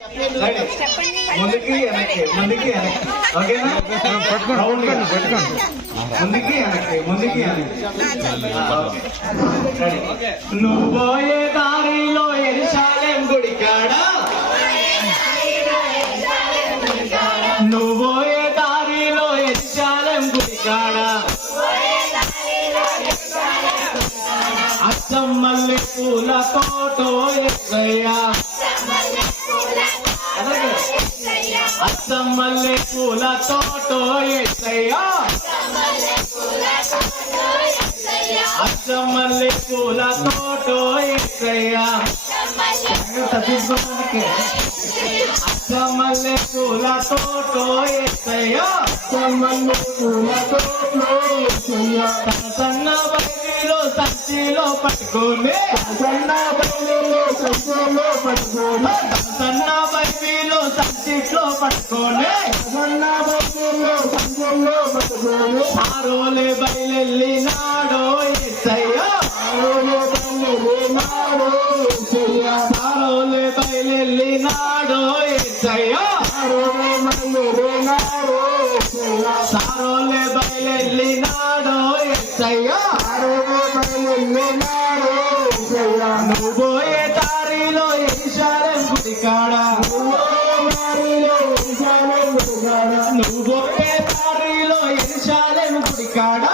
ముందుకి వెనక్కి ముందుకి వెనక్కి ఓకేనా? పట్టుకోండి ముందుకి వెనక్కి ముందుకి వెనక్కి. నువ్వు పోయే దారిలో యెరూషలేం గుడి కాడ, నువ్వు పోయే దారిలో యెరూషలేం గుడి కాడ అచ్చం మల్లె పూల తోటో యేసయ్యా, అచ్చం మల్లె పూల తోటో యేసయ్యా, అచ్చం మల్లె పూల తోటో యేసయ్యా, అచ్చం మల్లె పూల తోటో యేసయ్యా, అచ్చం మల్లె పూల తోటో యేసయ్యా. సన్న బైబిలో సంచిలో పట్టుకోలే, సన్న బైబిలో సంచిలో పట్టుకోలే, సన్న బైబిలో సంచిలో పట్టుకోలే, సన్న బైబిలో సంచిలో పట్టుకోలే. ఆరోలే బయలెళ్ళినాడో యేసయ్యా, ఆరోలే బయలెళ్ళినాడో యేసయ్యా, ఆరోలే బయలెళ్ళినాడో యేసయ్యా, ఆరోలే బయలెళ్ళినాడో యేసయ్యా, సారోలే బయలెళ్ళినాడో యేసయ్యా, ఆరోలే బయలెళ్ళినాడో యేసయ్యా. నువ్వు పోయే దారిలో యెరూషలేం గుడి కాడ, నువ్వు పోయే దారిలో యెరూషలేం గుడి కాడ,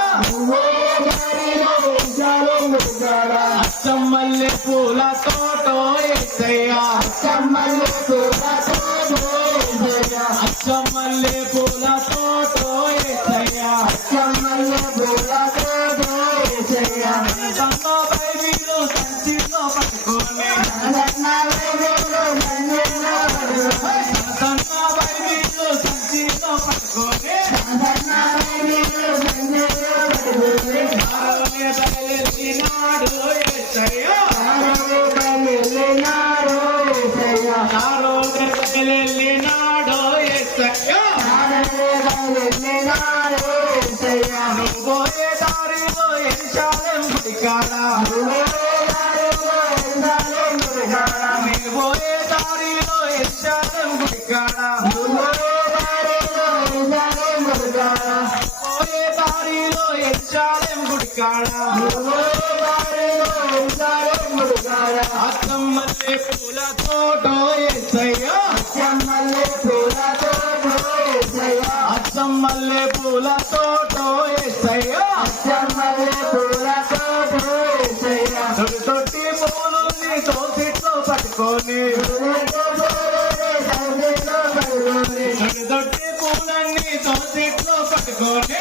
అచ్చం మల్లె పూల తోటో యేసయ్యా, అచ్చం మల్లె పూల తోటో యేసయ్యా, అచ్చం మల్లె పూల తోటో యేసయ్యా, అచ్చం మల్లె పూల తోటో యేసయ్యా. సన్న బైబిలు సంచిలో పట్టుకోలే, సన్న బైబిలు సంచిలో పట్టుకోలే, సన్న బైబిలు సంచిలో పట్టుకోలే, సన్న బైబిలు సంచిలో పట్టుకోలే. ఆరోలే బయలెళ్ళినాడో యేసయ్యా, ఆరోలే బయలెళ్ళినాడో యేసయ్యా, ఆరోలే బయలెళ్ళినాడో యేసయ్యా, ఆరోలే బయలెళ్ళినాడో యేసయ్యా. నువ్వు పోయే దారిలో యెరూషలేం గుడి కాడ, నువ్వు పోయే దారిలో యెరూషలేం గుడి కాడ, నువ్వు పోయే దారిలో యెరూషలేం గుడి కాడ, అచ్చం మల్లె పూల తోటో యేసయ్యా, అచ్చం మల్లె పూల తోటో యేసయ్యా, అచ్చం మల్లె పూల తోటో యేసయ్యా, అచ్చం మల్లె పూల తోటో యేసయ్యా. తొట్టి తొట్టి పూలుని తోసిట్లో పట్టుకొని, తొట్టి తొట్టి పూలన్నీ తోసిట్లో పట్టుకొని,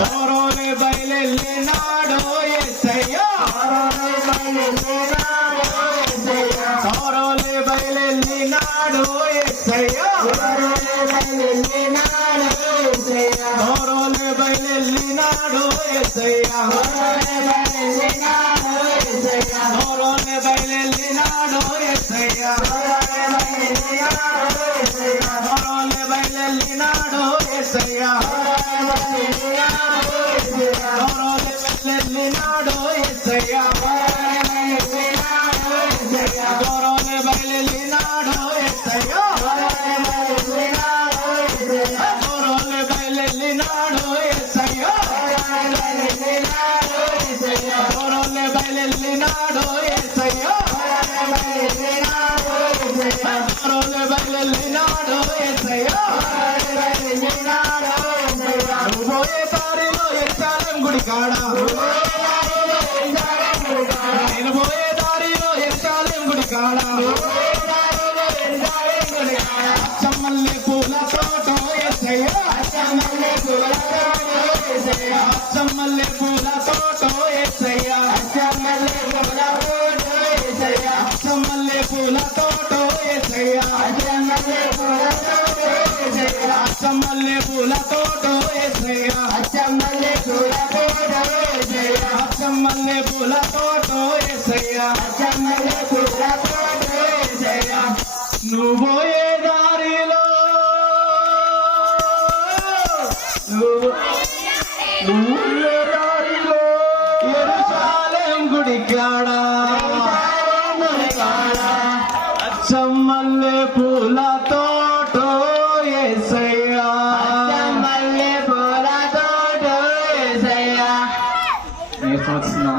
తోరోలే బయలెళ్ళినాడో యేసయ్యా, తోరోలే బయలెళ్ళినాడో యేసయ్యా, తోరోలే బయలెళ్ళినాడో యేసయ్యా, తోరోలే బయలెళ్ళినాడో యేసయ్యా, తోరోలే బయలెళ్ళినాడో యేసయ్యా, తోరోలే బయలెళ్ళినాడో యేసయ్యా, తోరోలే బయలెళ్ళినాడో యేసయ్యా, తోరోలే బయలెళ్ళినాడో యేసయ్యా, తోరోలే బయలెళ్ళినాడో యేసయ్యా, తోరోలే బయలెళ్ళినాడో యేసయ్యా. నువ్వు పోయే దారిలో యెరూషలేం గుడి కాడ, నేను పోయే దారిలో యెరూషలేం గుడి కాడ, అచ్చం మల్లె పూల తోటో యేసయ్యా, అచ్చం మల్లె పూల తోటో యేసయ్యా, అచ్చం మల్లె పూల తోటో యేసయ్యా, అచ్చం మల్లె పూల తోటో యేసయ్యా, అచ్చం మల్లె పూల తోటో యేసయ్యా, అచ్చం మల్లె పూల తోటో యేసయ్యా, అచ్చం మల్లె పూల తోటో యేసయ్యా, అచ్చం మల్లె పూల తోటో యేసయ్యా, అచ్చం మల్లె పూల తోటో యేసయ్యా, అచ్చం మల్లె పూల తోటో యేసయ్యా. నువ్వు పోయే దారిలో నువ్వు పోయే దారిలో యెరూషలేం గుడి కాడ అచ్చమల్లె పూల తోట యేసయ్యా మల్లె పూల తోట యేసయ్యా నేర్చుకొస్తున్నా